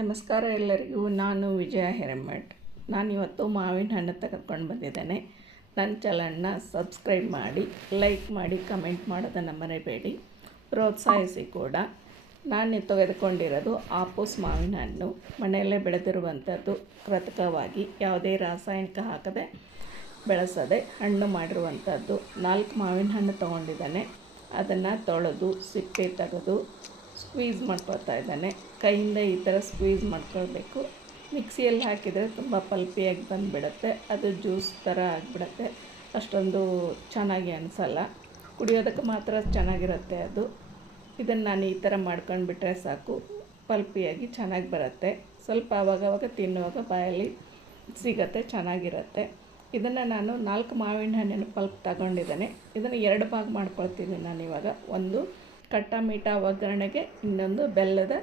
ನಮಸ್ಕಾರ ಎಲ್ಲರಿಗೂ. ನಾನು ವಿಜಯ ಹಿರೇಮಠ್. ನಾನಿವತ್ತು ಮಾವಿನ ಹಣ್ಣು ತೆಗೆದುಕೊಂಡು ಬಂದಿದ್ದೇನೆ. ನನ್ನ ಚಾನಲ್ನ ಸಬ್ಸ್ಕ್ರೈಬ್ ಮಾಡಿ, ಲೈಕ್ ಮಾಡಿ, ಕಮೆಂಟ್ ಮಾಡೋದನ್ನು ಮರೆಯಬೇಡಿ, ಪ್ರೋತ್ಸಾಹಿಸಿ ಕೂಡ. ನಾನು ತೆಗೆದುಕೊಂಡಿರೋದು ಆಪೂಸ್ ಮಾವಿನ ಹಣ್ಣು, ಮನೆಯಲ್ಲೇ ಬೆಳೆದಿರುವಂಥದ್ದು, ಕೃತಕವಾಗಿ ಯಾವುದೇ ರಾಸಾಯನಿಕ ಹಾಕದೆ ಬೆಳೆಸದೆ ಹಣ್ಣು ಮಾಡಿರುವಂಥದ್ದು. 4 ಮಾವಿನ ಹಣ್ಣು ತೊಗೊಂಡಿದ್ದಾನೆ. ಅದನ್ನು ತೊಳೆದು ಸಿಪ್ಪೆ ತೆಗೆದು ಸ್ಕ್ವೀಸ್ ಮಾಡ್ಕೊಳ್ತಾ ಇದ್ದಾನೆ. ಕೈಯಿಂದ ಈ ಥರ ಸ್ಕ್ವೀಸ್ ಮಾಡ್ಕೊಳ್ಬೇಕು. ಮಿಕ್ಸಿಯಲ್ಲಿ ಹಾಕಿದರೆ ತುಂಬ ಪಲ್ಪಿಯಾಗಿ ಬಂದುಬಿಡುತ್ತೆ, ಅದು ಜ್ಯೂಸ್ ಥರ ಆಗಿಬಿಡುತ್ತೆ. ಅಷ್ಟೊಂದು ಚೆನ್ನಾಗಿ ಅನಿಸಲ್ಲ, ಕುಡಿಯೋದಕ್ಕೆ ಮಾತ್ರ ಚೆನ್ನಾಗಿರುತ್ತೆ ಅದು. ಇದನ್ನು ನಾನು ಈ ಥರ ಮಾಡ್ಕೊಂಡ್ಬಿಟ್ರೆ ಸಾಕು, ಪಲ್ಪಿಯಾಗಿ ಚೆನ್ನಾಗಿ ಬರುತ್ತೆ. ಸ್ವಲ್ಪ ಆವಾಗವಾಗ ತಿನ್ನುವಾಗ ಬಾಯಲ್ಲಿ ಸಿಗತ್ತೆ, ಚೆನ್ನಾಗಿರುತ್ತೆ. ಇದನ್ನು ನಾನು 4 ಮಾವಿನ ಹಣ್ಣಿನ ಪಲ್ಪ್ ತಗೊಂಡಿದ್ದೇನೆ. ಇದನ್ನು 2 ಭಾಗ ಮಾಡ್ಕೊಳ್ತೀನಿ ನಾನಿವಾಗ. ಒಂದು ಖಟ್ಟ ಮೀಠಾ ಒಗ್ಗರಣೆಗೆ, ಇನ್ನೊಂದು ಬೆಲ್ಲದ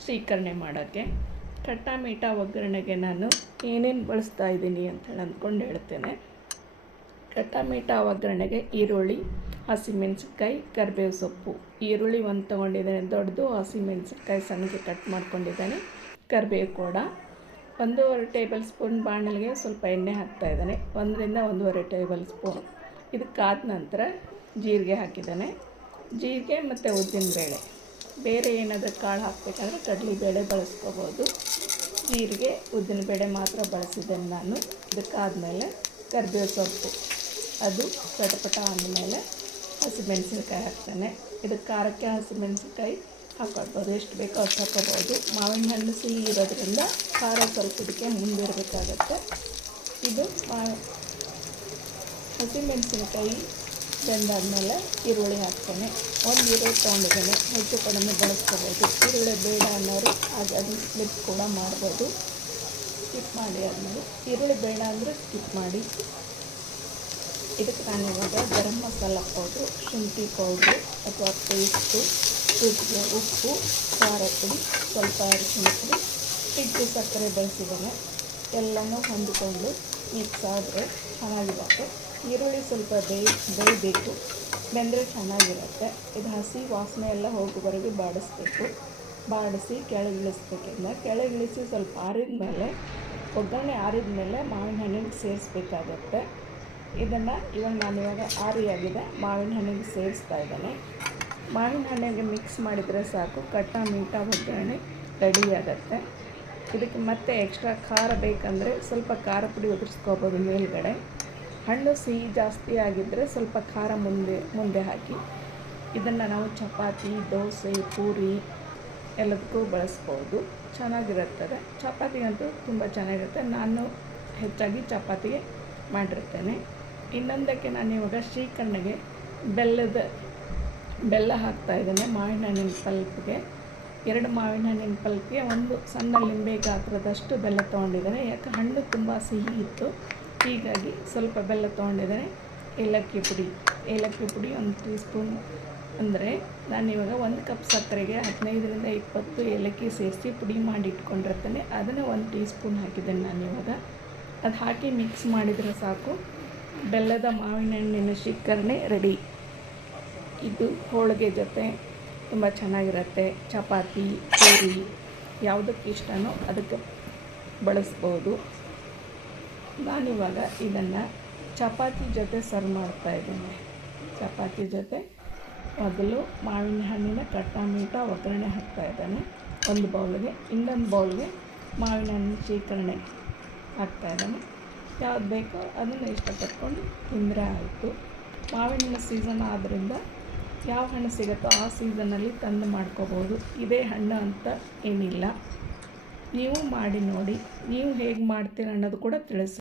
ಶ್ರೀಕರಣೆ ಮಾಡೋಕ್ಕೆ. ಖಟ್ಟ ಮೀಠಾ ಒಗ್ಗರಣೆಗೆ ನಾನು ಏನೇನು ಬಳಸ್ತಾ ಇದ್ದೀನಿ ಅಂತೇಳಿ ಅಂದ್ಕೊಂಡು ಹೇಳ್ತೇನೆ. ಖಟ್ಟ ಮೀಠಾ ಒಗ್ಗರಣೆಗೆ ಈರುಳ್ಳಿ, ಹಸಿಮೆಣಸಿನ್ಕಾಯಿ, ಕರಿಬೇವು ಸೊಪ್ಪು. ಈರುಳ್ಳಿ ಒಂದು ತೊಗೊಂಡಿದ್ದೇನೆ ದೊಡ್ಡದು, ಹಸಿಮೆಣಸಿನ್ಕಾಯಿ ಸಣ್ಣಗೆ ಕಟ್ ಮಾಡ್ಕೊಂಡಿದ್ದೇನೆ, ಕರಿಬೇವು ಕೂಡ. 1.5 ಟೇಬಲ್ ಸ್ಪೂನ್ ಬಾಣಲಿಗೆ ಸ್ವಲ್ಪ ಎಣ್ಣೆ ಹಾಕ್ತಾಯಿದ್ದಾನೆ, 1 ರಿಂದ 1.5 ಟೇಬಲ್ ಸ್ಪೂನ್. ಇದಕ್ಕಾದ ನಂತರ ಜೀರಿಗೆ ಹಾಕಿದ್ದಾನೆ. ಜೀರಿಗೆ ಮತ್ತು ಉದ್ದಿನಬೇಳೆ. ಬೇರೆ ಏನಾದರೂ ಕಾಳು ಹಾಕಬೇಕಂದ್ರೆ ಕಡಲೆಬೇಳೆ ಬಳಸ್ಕೋಬೋದು. ಜೀರಿಗೆ ಉದ್ದಿನಬೇಳೆ ಮಾತ್ರ ಬಳಸಿದ್ದೇನೆ ನಾನು. ಇದಕ್ಕಾದಮೇಲೆ ಕರಿಬೇವು ಸೊಪ್ಪು, ಅದು ಚಟಪಟ ಆದಮೇಲೆ ಹಸಿಮೆಣಸಿನ್ಕಾಯಿ ಹಾಕ್ತಾನೆ. ಇದಕ್ಕೆ ಖಾರಕ್ಕೆ ಹಸಿಮೆಣಸಿನ್ಕಾಯಿ ಹಾಕ್ಕೊಳ್ಬೋದು, ಎಷ್ಟು ಬೇಕೋ ಅಷ್ಟು ಹಾಕ್ಕೋಬೋದು. ಮಾವಿನ ಹಣ್ಣು ಸಿಹಿ ಇರೋದ್ರಿಂದ ಖಾರ ಸ್ವಲ್ಪ ಇದಕ್ಕೆ ಮುಂದಿರಬೇಕಾಗತ್ತೆ. ಇದು ಹಸಿಮೆಣಸಿನ್ಕಾಯಿ ಬೆಂದಾದಮೇಲೆ ಈರುಳ್ಳಿ ಹಾಕ್ತೇನೆ. 1 ಈರುಳ್ಳಿ ತೊಗೊಂಡಿದ್ದೇನೆ, ಹೆಚ್ಚು ಕಡಿಮೆ ಬಳಸ್ಕೋಬೋದು. ಈರುಳ್ಳಿ ಬೇಡ ಅನ್ನೋರು ಹಾಗಾಗಿ ಸ್ಕಿಪ್ ಕೂಡ ಮಾಡ್ಬೋದು. ಸ್ಕಿಪ್ ಮಾಡಿ ಆದಮೇಲೆ ಈರುಳ್ಳಿ ಬೇಡ ಅಂದರೆ ಸ್ಕಿಪ್ ಮಾಡಿ. ಇದಕ್ಕೆ ನಾನು ಇವಾಗ ಗರಂ ಮಸಾಲ ಪೌಡ್ರು, ಶುಂಠಿ ಪೌಡ್ರು ಅಥವಾ ಪೇಸ್ಟು, ರುಚಿಗೆ ಉಪ್ಪು, ಖಾರ ಪುಡಿ, ಸ್ವಲ್ಪ ಅರಿಶಿಣ ಪುಡಿ, ಹಿಟ್ಟು, ಸಕ್ಕರೆ ಬಳಸಿದ್ದೇನೆ. ಎಲ್ಲನೂ ಹೊಂದಿಕೊಂಡು ಮಿಕ್ಸ್ ಆದರೆ ಚೆನ್ನಾಗಿರುತ್ತೆ. ಈರುಳ್ಳಿ ಸ್ವಲ್ಪ ಬೇಯಬೇಕು, ಬೆಂದರೆ ಚೆನ್ನಾಗಿರುತ್ತೆ. ಇದು ಹಸಿ ವಾಸನೆ ಎಲ್ಲ ಹೋಗುವವರೆಗೆ ಬಾಡಿಸಿ ಕೆಳಗಿಳಿಸ್ಬೇಕಿಲ್ಲ. ಕೆಳಗಿಳಿಸಿ ಸ್ವಲ್ಪ ಆರಿದ ಮೇಲೆ, ಒಗ್ಗರಣೆ ಆರಿದ ಮೇಲೆ ಮಾವಿನ ಹಣ್ಣಿಗೆ ಸೇರಿಸ್ಬೇಕಾಗತ್ತೆ. ಇದನ್ನು ನಾನಿವಾಗ ಆರಿಯಾಗಿದೆ ಮಾವಿನ ಹಣ್ಣಿಗೆ ಸೇರಿಸ್ತಾ ಇದ್ದೇನೆ. ಮಾವಿನ ಹಣ್ಣಿಗೆ ಮಿಕ್ಸ್ ಮಾಡಿದರೆ ಸಾಕು, ಖಟ್ಟ ಮೀಠಾ ಒಗ್ಗರಣೆ ರೆಡಿಯಾಗತ್ತೆ. ಇದಕ್ಕೆ ಮತ್ತೆ ಎಕ್ಸ್ಟ್ರಾ ಖಾರ ಬೇಕಂದರೆ ಸ್ವಲ್ಪ ಖಾರ ಪುಡಿ ಉದುರಿಸ್ಕೋಬೋದು ಮೇಲ್ಗಡೆ. ಹಣ್ಣು ಸಿಹಿ ಜಾಸ್ತಿ ಆಗಿದ್ದರೆ ಸ್ವಲ್ಪ ಖಾರ ಮುಂದೆ ಹಾಕಿ. ಇದನ್ನು ನಾವು ಚಪಾತಿ, ದೋಸೆ, ಪೂರಿ ಎಲ್ಲದಕ್ಕೂ ಬಳಸ್ಬೋದು, ಚೆನ್ನಾಗಿರುತ್ತದೆ. ಚಪಾತಿ ಅಂತೂ ತುಂಬ ಚೆನ್ನಾಗಿರುತ್ತೆ. ನಾನು ಹೆಚ್ಚಾಗಿ ಚಪಾತಿಗೆ ಮಾಡಿರ್ತೇನೆ. ಇನ್ನೊಂದಕ್ಕೆ ನಾನು ಇವಾಗ ಶ್ರೀಕರಣೆಗೆ ಬೆಲ್ಲ ಹಾಕ್ತಾಯಿದ್ದೇನೆ. ಮಾವಿನ ಹಣ್ಣಿನ ಪಲ್ಪ್ಗೆ 2 ಮಾವಿನ ಹಣ್ಣಿನ ಪಲ್ಪ್ಗೆ 1 ಸಣ್ಣ ಲಿಂಬೆ ಗಾತ್ರದಷ್ಟು ಬೆಲ್ಲ ತೊಗೊಂಡಿದ್ದೇನೆ. ಯಾಕೆ ಹಣ್ಣು ತುಂಬ ಸಿಹಿ ಇತ್ತು, ಹೀಗಾಗಿ ಸ್ವಲ್ಪ ಬೆಲ್ಲ ತೊಗೊಂಡಿದ್ದೇನೆ. ಏಲಕ್ಕಿ ಪುಡಿ 1 ಟೀ ಸ್ಪೂನ್. ಅಂದರೆ ನಾನಿವಾಗ 1 ಕಪ್ ಸಕ್ಕರೆಗೆ 15 ರಿಂದ 20 ಏಲಕ್ಕಿ ಸೇರಿಸಿ ಪುಡಿ ಮಾಡಿ ಇಟ್ಕೊಂಡಿರ್ತೇನೆ. ಅದನ್ನು 1 ಟೀ ಸ್ಪೂನ್ ಹಾಕಿದ್ದೇನೆ ನಾನಿವಾಗ. ಅದು ಹಾಕಿ ಮಿಕ್ಸ್ ಮಾಡಿದರೆ ಸಾಕು, ಬೆಲ್ಲದ ಮಾವಿನ ಹಣ್ಣಿನ ಶ್ರೀಕರಣೆ ರೆಡಿ. ಇದು ಹೋಳಿಗೆ ಜೊತೆ ತುಂಬ ಚೆನ್ನಾಗಿರುತ್ತೆ. ಚಪಾತಿ, ಪೂರಿ ಯಾವುದಕ್ಕೆ ಇಷ್ಟನೋ ಅದಕ್ಕೆ ಬಳಸ್ಬೋದು. ನಾನಿವಾಗ ಇದನ್ನು ಚಪಾತಿ ಜೊತೆ ಸರ್ವ್ ಮಾಡ್ತಾಯಿದ್ದೀನಿ. ಚಪಾತಿ ಜೊತೆ ಮೊದಲು ಮಾವಿನ ಹಣ್ಣಿನ ಖಟ್ಟ ಮೀಠಾ ಒಗ್ಗರಣೆ ಹಾಕ್ತಾಯಿದ್ದಾನೆ 1 ಬೌಲ್ಗೆ, ಇನ್ನೊಂದು ಬೌಲ್ಗೆ ಮಾವಿನ ಹಣ್ಣಿನ ಶ್ರೀಕರಣೆ ಹಾಕ್ತಾಯಿದ್ದಾನೆ. ಯಾವ್ದು ಬೇಕೋ ಅದನ್ನು ಇಷ್ಟಪಟ್ಕೊಂಡು ತಿಂದರೆ ಆಯಿತು. ಮಾವಿನ ಹಣ್ಣು ಸೀಸನ್ ಆದ್ದರಿಂದ ಯಾವ ಹಣ್ಣು ಸಿಗುತ್ತೋ ಆ ಸೀಸನ್ನಲ್ಲಿ ತಂದು ಮಾಡ್ಕೋಬೋದು. ಇದೇ ಹಣ್ಣು ಅಂತ ಏನಿಲ್ಲ. ನೀವು ಮಾಡಿ ನೋಡಿ, ನೀವು ಹೇಗೆ ಮಾಡ್ತೀರ ಅನ್ನೋದು ಕೂಡ ತಿಳಿಸಿ.